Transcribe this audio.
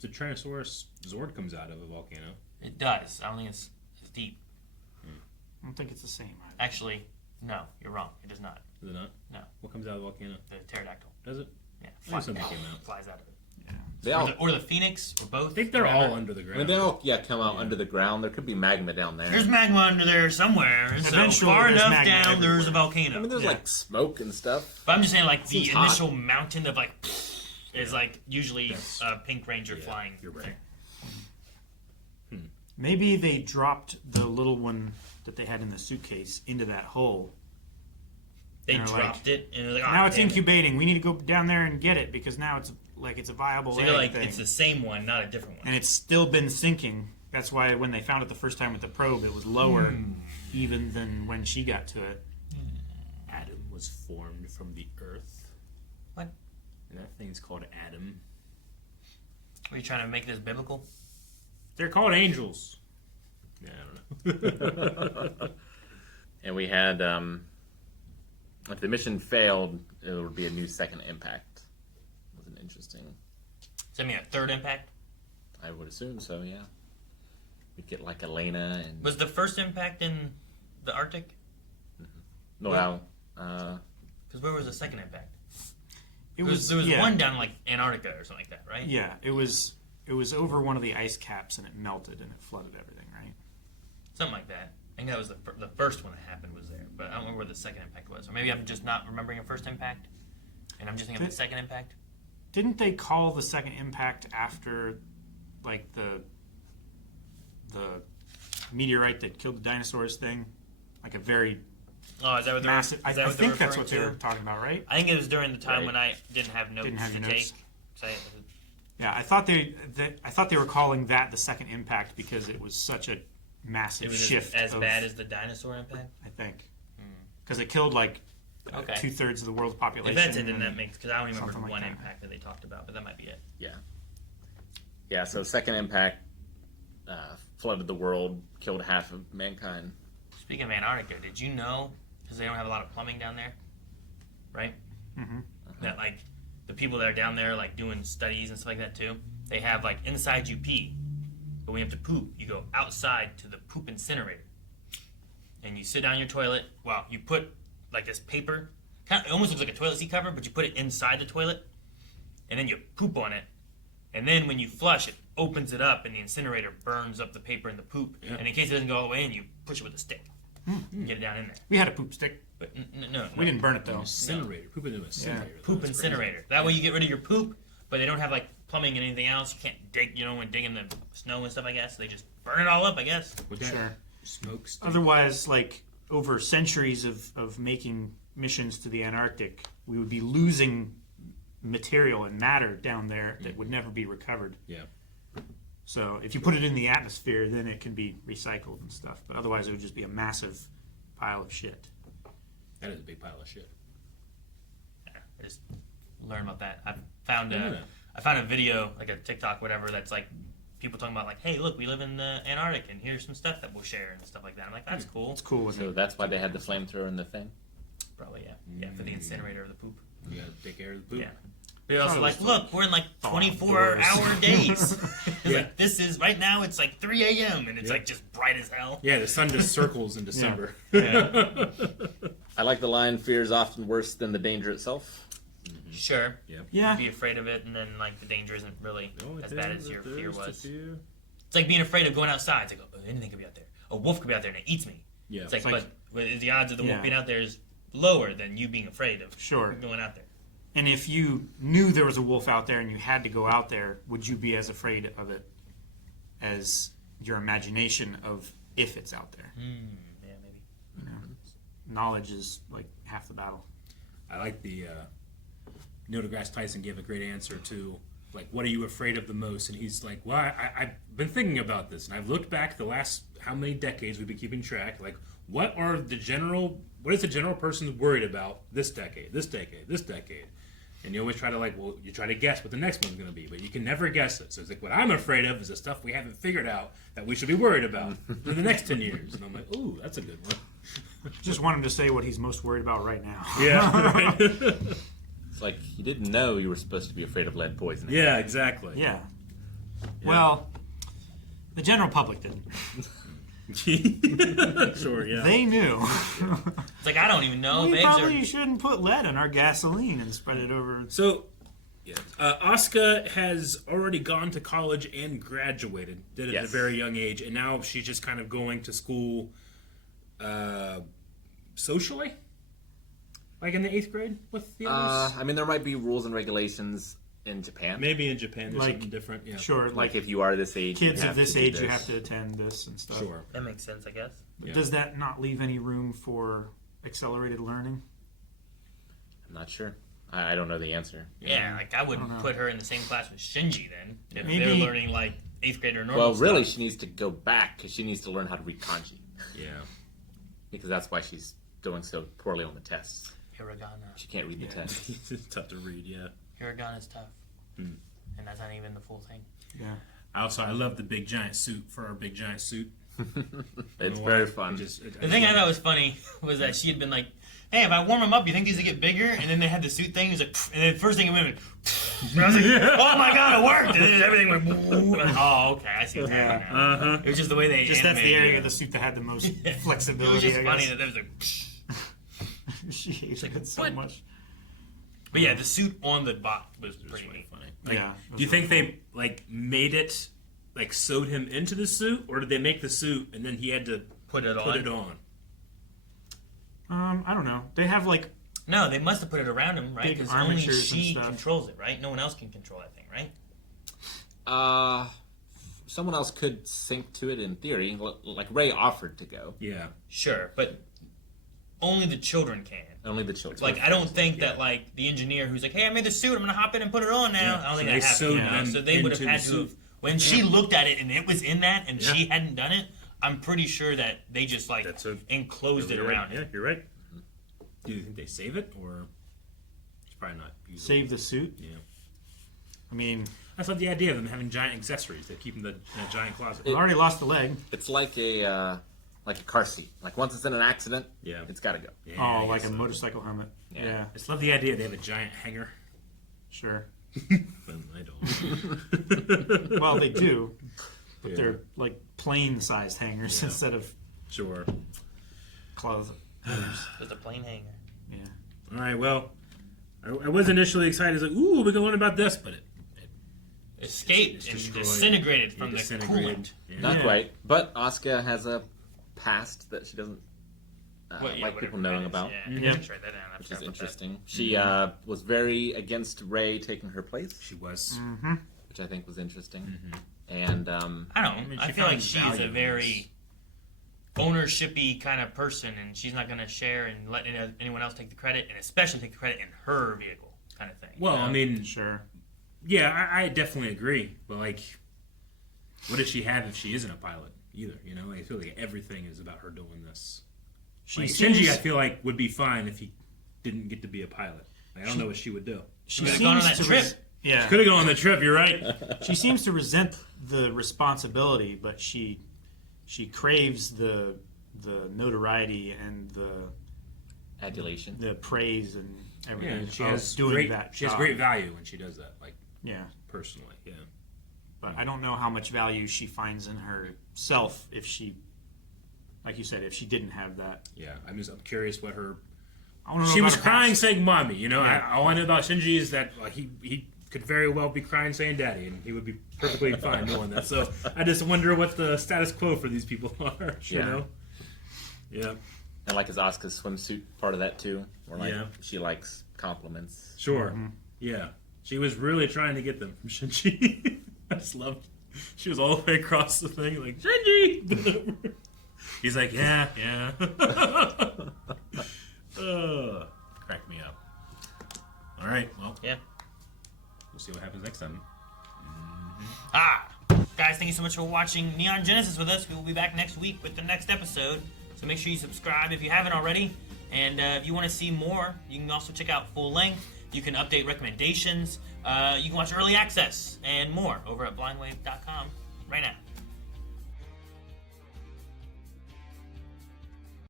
The Tyrannosaurus Zord comes out of a volcano. It does. I don't think it's deep. I don't think it's the same. Actually, no, you're wrong. It does not. Is it not? No. What comes out of the volcano? The pterodactyl. Does it? Yeah. I think something came out. Flies out of it. Yeah. They all, Or the phoenix, or both. I think they're all under the I ground. mean, they all come out under the ground. There could be magma down there. There's magma under there somewhere. Eventually, so far there's enough magma down, everywhere. there's a volcano. I mean, there's like smoke and stuff. But I'm just saying, like, the Seems hot. initial mountain of, like, is, like, usually a Pink Ranger flying. You're right. thing. Maybe they dropped the little one that they had in the suitcase into that hole. They They're dropped it, and they're like, Now it's damn it. incubating. We need to go down there and get it because now it's a viable So egg you're like, thing. it's the same one, not a different one. And it's still been sinking. That's why when they found it the first time with the probe, it was lower even than when she got to it. Adam was formed from the earth. What? And that thing's called Adam. Are you trying to make this biblical? They're called angels. Yeah, I don't know. And we had, if the mission failed, it would be a new second impact. It was an interesting. Does that mean a third impact? I would assume so. Yeah. We'd get like Elena and Was the first impact in the Arctic? Noel. Because where was the second impact? It There was yeah, one down in, like, Antarctica or something like that, right? Yeah, it was over one of the ice caps and it melted and it flooded everything, right? Something like that. I think that was the first one that happened was there, but I don't remember where the second impact was. Or maybe I'm just not remembering a first impact, and I'm just thinking of the second impact. Didn't they call the second impact after, like, the meteorite that killed the dinosaurs thing? Like a very Oh, is that what they're massive. I is that what they're think that's referring what they to? were talking about, right? I think it was during the time Right. when I didn't have notes Didn't have to your notes. take. 'Cause Yeah, I thought they were calling that the second impact because it was such a it massive was shift. as of, bad as the dinosaur impact. I think because it killed like Okay. 2/3 of the world's population. If that's it, then and- that makes because I don't remember something like one that. impact that they talked about, but that might be it. Yeah. So second impact flooded the world, killed half of mankind. Speaking of Antarctica, did you know because they don't have a lot of plumbing down there, right? Mhm. That like the people that are down there like doing studies and stuff like that too. They have like inside you pee, but when you have to poop, you go outside to the poop incinerator, and you sit down your toilet. Well, you put like this paper, kind of, it almost looks like a toilet seat cover, but you put it inside the toilet, and then you poop on it, and then when you flush, it opens it up, and the incinerator burns up the paper and the poop, and in case it doesn't go all the way in, you push it with a stick, and get it down in there. We had a poop stick. But no, We didn't burn it though. Incinerator. Poop into an incinerator. poop That's incinerator. That way you get rid of your poop, but they don't have like plumbing and anything else. You can't dig, when digging the snow and stuff. I guess they just burn it all up. I guess. crazy. With that Sure. smoke stick. Otherwise, like over centuries of making missions to the Antarctic, we would be losing material and matter down there that would never be recovered. Yeah. So if you put it in the atmosphere, then it can be recycled and stuff. But otherwise, it would just be a massive pile of shit. That is a big pile of shit. I just learned about that. I found Yeah. I found a video, like a TikTok, whatever, that's like people talking about like, hey, look, we live in the Antarctic, and here's some stuff that we'll share and stuff like that. I'm like, that's cool. It's cool, isn't So it? that's why they had the flamethrower in the thing. Probably yeah, for the incinerator of the poop. You gotta take care of the poop. Yeah. They're also Probably like, was look, we're in like outdoors. 24-hour days. It's Yeah. like, this is, right now it's like 3 a.m. and it's Yeah. like just bright as hell. Yeah, the sun just circles in December. Yeah. I like the line, fear is often worse than the danger itself. Sure. Yep. Yeah. Be afraid of it, and then like the danger isn't really The only as bad thing as your that fear there is to was. fear. It's like being afraid of going outside. It's like, oh, anything could be out there. A wolf could be out there and it eats me. Yeah. It's like, like- but the odds of the Yeah. wolf being out there is lower than you being afraid of Sure. going out there. And if you knew there was a wolf out there and you had to go out there, would you be as afraid of it as your imagination of if it's out there? Yeah, maybe. You know, knowledge is like half the battle. I like the Neil deGrasse Tyson gave a great answer to like, what are you afraid of the most? And he's like, well, I've been thinking about this, and I've looked back the last how many decades we've been keeping track. Like, what is the general person worried about this decade, this decade, this decade? And you always try to you try to guess what the next one's going to be, but you can never guess it. So it's like, what I'm afraid of is the stuff we haven't figured out that we should be worried about for the next 10 years. And I'm like, ooh, that's a good one. Just want him to say what he's most worried about right now. Yeah, right. It's like you didn't know you were supposed to be afraid of lead poisoning. Yeah, exactly. Yeah. Well, the general public didn't. Sure, yeah. They knew. It's like, I don't even know We if eggs probably are... shouldn't put lead in our gasoline and spread it over. So, yeah. Asuka has already gone to college and graduated. Did it at a Yes. very young age, and now she's just kind of going to school socially? Like in the 8th grade with the others? I mean, there might be rules and regulations in Japan. Maybe in Japan there's Like- something different. Yeah. Sure, Like if you are this age, you kids have of this to do age, you this. have to attend this and stuff. Sure. That makes sense, I guess. Yeah. Does that not leave any room for accelerated learning? I'm not sure. I don't know the answer. Yeah, like I wouldn't I don't know. put her in the same class with Shinji then. If Maybe- they're learning like 8th grade or normal Well, really, stuff. she needs to go back because she needs to learn how to read kanji. Yeah. Because that's why she's doing so poorly on the tests. Hiragana. She can't read the tests. It's tough to read, yeah. Hiragana's tough. And that's not even the full thing. Yeah. I love the big giant suit for our big giant suit. It's Why? very It fun. The thing I thought was funny was that she had been like, hey, if I warm them up, you think these will get bigger? And then they had the suit thing. It was like, and then the first thing it went, and I was like, oh my god, it worked! And then everything went, like, oh, okay, I see what's happening now. Uh-huh. It was just the way they Just that's the animated area it. of the suit that had the most It was flexibility. just I funny guess. that there was like, She hated it so what? much. but yeah, the suit on the bot was pretty neat. Funny. Like, Yeah, do you think they made it sewed him into the suit, or did they make the suit and then he had to Put it put on. it on? I don't know. They have like No, they must have put it around him, right? Big Because only armatures and she stuff. controls it, right? No one else can control that thing, right? Someone else could sync to it in theory. Like Ray offered to go. Yeah. Sure, but only the children can. Only the children. Like, I don't think that, like, the engineer who's like, hey, I made the suit, I'm gonna hop in and put it on now. Yeah, I don't so think they that happened. sewed You know? them So they would have into had the to suit. have, when she looked at it and it was in that and Yeah. she hadn't done it, I'm pretty sure that they just, like, enclosed it You're around right. Yeah, it. you're right. Do you think they save it, or it's probably not usable? save the suit. Yeah. I mean, I thought the idea of them having giant accessories that keep them in a giant closet. I already lost a leg. It's like a car seat. Like once it's in an accident, Yeah. it's got to go. Yeah, Oh, I like guess a so. motorcycle helmet. Yeah. Yeah, I just love the idea they have a giant hanger. sure. I don't. Well, they do, but Yeah. they're like plane-sized hangers Yeah. instead of Sure. cloth. Just a plain hanger. Yeah. All right. Well, I was initially excited. I was like, "Ooh, we can learn about this," but Escaped it's and destroyed. disintegrated it from the disintegrated. coolant. Yeah. Not Yeah. quite. But Asuka has a past that she doesn't Well, yeah, like whatever people knowing that is. about, Yeah, Yeah. just write that down. I which forgot is about that. interesting. She was very against Ray taking her place, She was. which I think was interesting. And I don't. I mean, I she feel like found she's value a in very ownershipy kind of person, and she's not going to share and let anyone else take the credit, and especially take the credit in her vehicle, kind of thing. Well, I mean, Sure. yeah, I definitely agree. But like, what does she have if she isn't a pilot either? You know, I feel like everything is about her doing this. She Like, seems, Shinji, I feel like would be fine if he didn't get to be a pilot. Like, I don't know what she would do. she Could've gone on seems that to trip. yeah. Could have gone on the trip. You're right. She seems to resent the responsibility, but she craves the notoriety and adulation. the praise and everything. Yeah, she of has doing great. that. She has job. great value when she does that. Like Yeah, personally, yeah. but I don't know how much value she finds in herself if she, like you said, if she didn't have that. Yeah, I'm curious what her. I wanna know She about was her crying past. saying "mommy." You know, Yeah. all I know about Shinji is that he could very well be crying saying "daddy," and he would be perfectly fine knowing that. So I just wonder what the status quo for these people are. You Yeah. know. Yeah. And like is Asuka's swimsuit part of that too? Or like Yeah. she likes compliments. Sure. Yeah. She was really trying to get them from Shinji. I just loved. She was all the way across the thing, like Shinji. He's like, yeah. Crack me up. All right. Well, Yeah. we'll see what happens next time. Guys, thank you so much for watching Neon Genesis with us. We will be back next week with the next episode. So make sure you subscribe if you haven't already. And if you want to see more, you can also check out Full Length. You can update recommendations. You can watch Early Access and more over at blindwave.com right now.